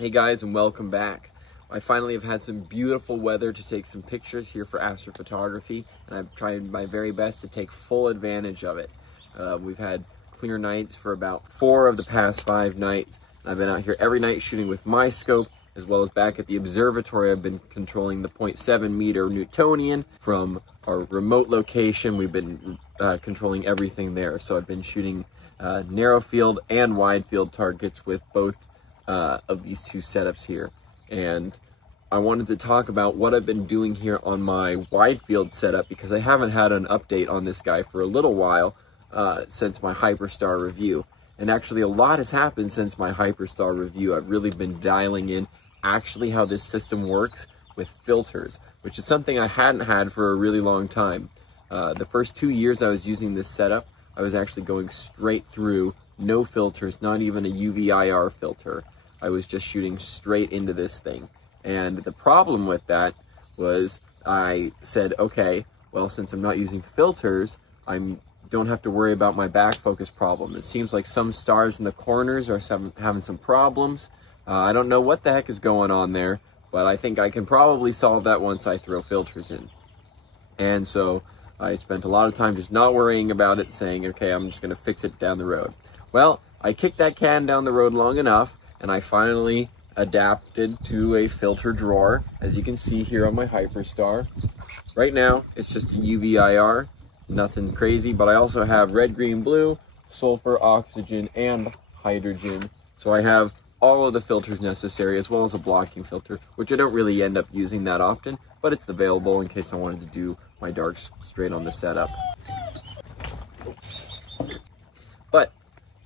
Hey guys, and welcome back. I finally have had some beautiful weather to take some pictures here for astrophotography, and I've tried my very best to take full advantage of it. We've had clear nights for about 4 of the past 5 nights. I've been out here every night shooting with my scope, as well as back at the observatory. I've been controlling the 0.7 meter Newtonian from our remote location. We've been controlling everything there. So I've been shooting narrow field and wide field targets with both of these 2 setups here. And I wanted to talk about what I've been doing here on my wide field setup, because I haven't had an update on this guy for a little while since my hyperstar review. And actually a lot has happened since my hyperstar review. I've really been dialing in actually how this system works with filters, which is something I hadn't had for a really long time. The first 2 years I was using this setup, I was actually going straight through, no filters, not even a UV-IR filter. I was just shooting straight into this thing. And the problem with that was I said, okay, well, since I'm not using filters, I don't have to worry about my back focus problem. It seems like some stars in the corners are having some problems. I don't know what the heck is going on there, but I think I can probably solve that once I throw filters in. And so I spent a lot of time just not worrying about it, saying, okay, I'm just gonna fix it down the road. Well, I kicked that can down the road long enough, and I finally adapted to a filter drawer, as you can see here on my hyperstar. Right now, it's just a UV-IR, nothing crazy, but I also have red, green, blue, sulfur, oxygen, and hydrogen. So I have all of the filters necessary, as well as a blocking filter, which I don't really end up using that often, but it's available in case I wanted to do my darks straight on the setup. But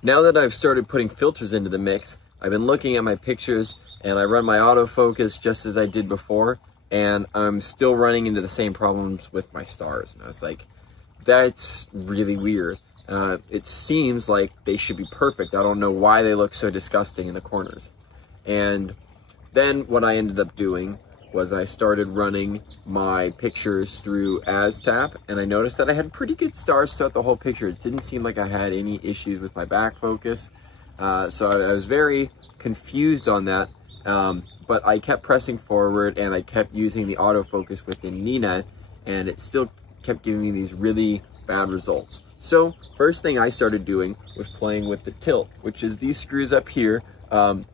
now that I've started putting filters into the mix, I've been looking at my pictures, and I run my autofocus just as I did before, and I'm still running into the same problems with my stars. And I was like, that's really weird. It seems like they should be perfect. I don't know why they look so disgusting in the corners. And then what I ended up doing was I started running my pictures through ASTAP, and I noticed that I had pretty good stars throughout the whole picture. It didn't seem like I had any issues with my back focus. So I was very confused on that, but I kept pressing forward, and I kept using the autofocus within Nina, and it still kept giving me these really bad results. So first thing I started doing was playing with the tilt, which is these screws up here. The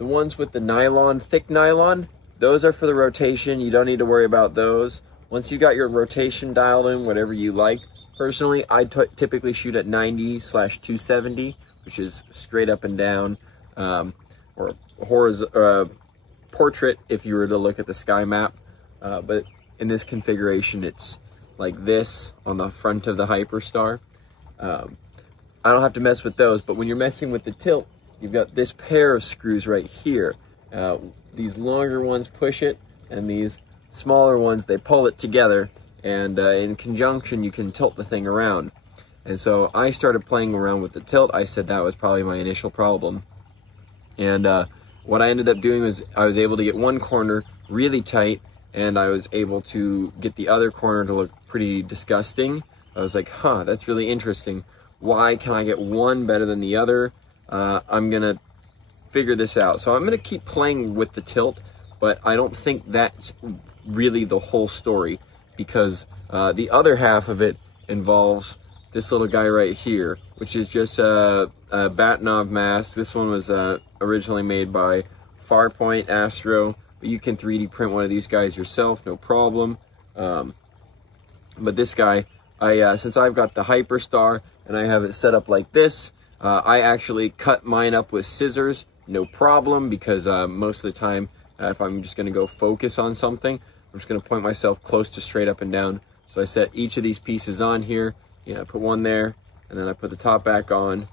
ones with the nylon, thick nylon, those are for the rotation. You don't need to worry about those. Once you got your rotation dialed in, whatever you like. Personally, I typically shoot at 90/270, which is straight up and down, or portrait if you were to look at the sky map. But in this configuration, it's like this on the front of the hyperstar. I don't have to mess with those, but when you're messing with the tilt, you've got this pair of screws right here. These longer ones push it, and these smaller ones, they pull it together, and in conjunction, you can tilt the thing around. And so I started playing around with the tilt. I said that was probably my initial problem. And what I ended up doing was I was able to get one corner really tight, and I was able to get the other corner to look pretty disgusting. I was like, huh, that's really interesting. Why can I get one better than the other? I'm gonna figure this out. So I'm gonna keep playing with the tilt, but I don't think that's really the whole story, because the other half of it involves this little guy right here, which is just a Batinov mask. This one was originally made by Farpoint Astro, but you can 3D print one of these guys yourself, no problem. But this guy, since I've got the hyperstar and I have it set up like this, I actually cut mine up with scissors, no problem, because most of the time, if I'm just gonna go focus on something, I'm just gonna point myself close to straight up and down. So I set each of these pieces on here, you know, I put one there, and then I put the top back on,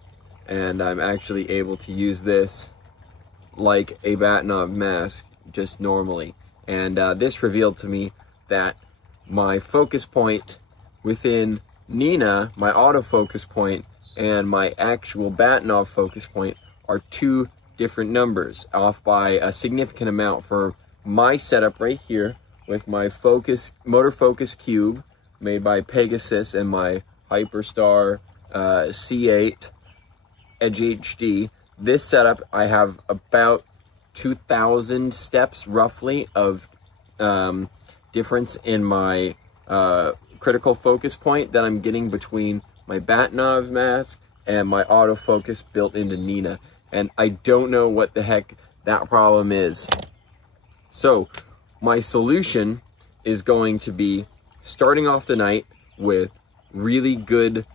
and I'm actually able to use this like a Batinov mask, just normally. And this revealed to me that my focus point within Nina, my autofocus point, and my actual Batinov focus point are 2 different numbers, off by a significant amount for my setup right here with my motor focus cube made by Pegasus and my hyperstar C8 Edge HD. This setup, I have about 2,000 steps roughly of difference in my critical focus point that I'm getting between my Bat-Nav mask and my autofocus built into Nina. And I don't know what the heck that problem is. So my solution is going to be starting off the night with really good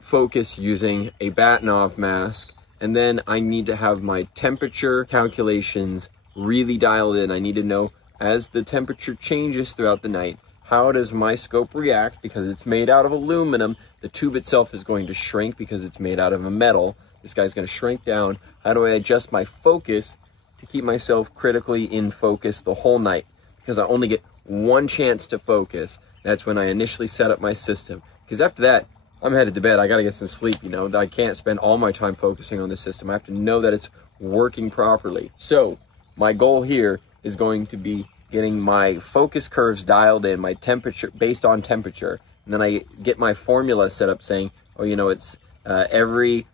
focus using a Bat-Nav mask. And then I need to have my temperature calculations really dialed in. I need to know, as the temperature changes throughout the night, how does my scope react? Because it's made out of aluminum, the tube itself is going to shrink because it's made out of a metal. This guy's going to shrink down. How do I adjust my focus to keep myself critically in focus the whole night? Because I only get one chance to focus. That's when I initially set up my system. Because after that, I'm headed to bed. I got to get some sleep, you know. I can't spend all my time focusing on the system. I have to know that it's working properly. So my goal here is going to be getting my focus curves dialed in, my temperature, based on temperature. And then I get my formula set up saying, oh, you know, it's every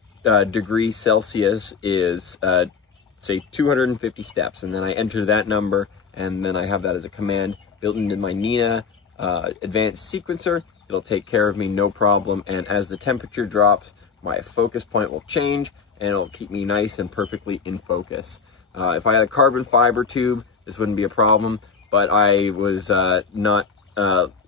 degree Celsius is, say, 250 steps. And then I enter that number, and then I have that as a command built into my Nina advanced sequencer. It'll take care of me, no problem. And as the temperature drops, my focus point will change, and it'll keep me nice and perfectly in focus. If I had a carbon fiber tube, this wouldn't be a problem, but I was not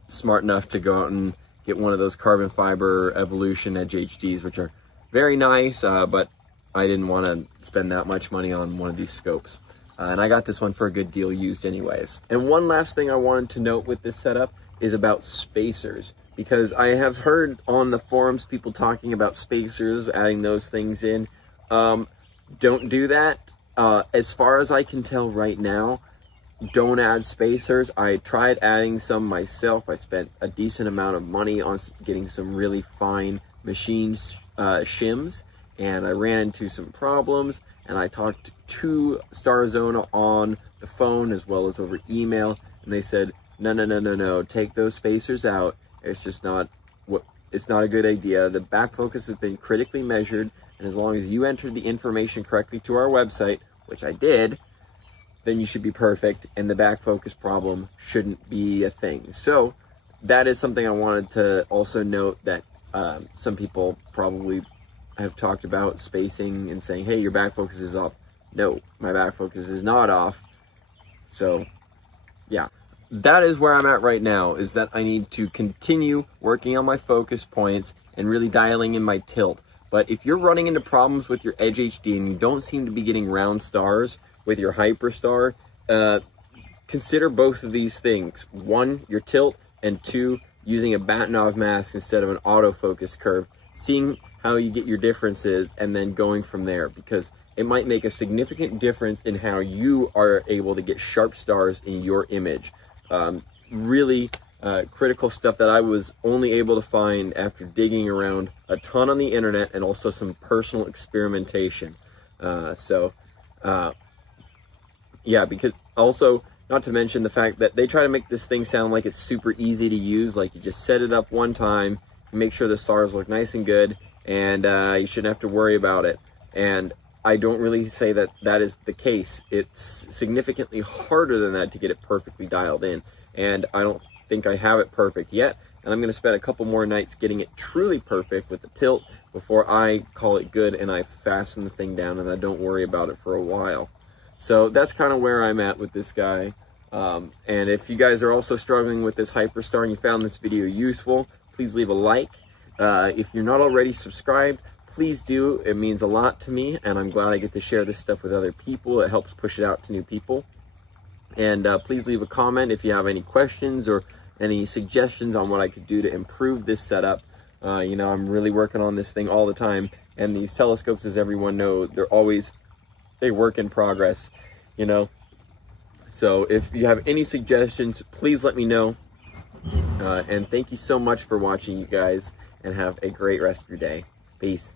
smart enough to go out and get one of those carbon fiber Evolution Edge HDs, which are very nice, but I didn't want to spend that much money on one of these scopes. And I got this one for a good deal used anyways. And one last thing I wanted to note with this setup is about spacers, because I have heard on the forums people talking about spacers, adding those things in. Don't do that. As far as I can tell right now, don't add spacers. I tried adding some myself. I spent a decent amount of money on getting some really fine machine shims, and I ran into some problems, and I talked to Starzona on the phone as well as over email, and they said, no, take those spacers out. It's just not it's not a good idea. The back focus has been critically measured, and as long as you entered the information correctly to our website, which I did, then you should be perfect, and the back focus problem shouldn't be a thing. So that is something I wanted to also note, that some people probably have talked about spacing and saying, hey, your back focus is off. No, my back focus is not off. So yeah, that is where I'm at right now, is that I need to continue working on my focus points and really dialing in my tilt. But if you're running into problems with your Edge HD and you don't seem to be getting round stars with your hyperstar, consider both of these things. One, your tilt, and two, using a Bat-Nav mask instead of an autofocus curve, seeing how you get your differences and then going from there, because it might make a significant difference in how you are able to get sharp stars in your image. Really critical stuff that I was only able to find after digging around a ton on the internet and also some personal experimentation. Yeah, because also, not to mention the fact that they try to make this thing sound like it's super easy to use, like you just set it up one time, make sure the stars look nice and good, and you shouldn't have to worry about it. And I don't really say that that is the case. It's significantly harder than that to get it perfectly dialed in, and I don't think I have it perfect yet, and I'm going to spend a couple more nights getting it truly perfect with the tilt before I call it good and I fasten the thing down and I don't worry about it for a while. So that's kind of where I'm at with this guy. And if you guys are also struggling with this hyperstar and you found this video useful, please leave a like. If you're not already subscribed, please do. It means a lot to me, and I'm glad I get to share this stuff with other people. It helps push it out to new people. And please leave a comment if you have any questions or any suggestions on what I could do to improve this setup. You know, I'm really working on this thing all the time, and these telescopes, as everyone knows, they're always a work in progress, you know. So if you have any suggestions, please let me know. And thank you so much for watching, you guys, and have a great rest of your day. Peace.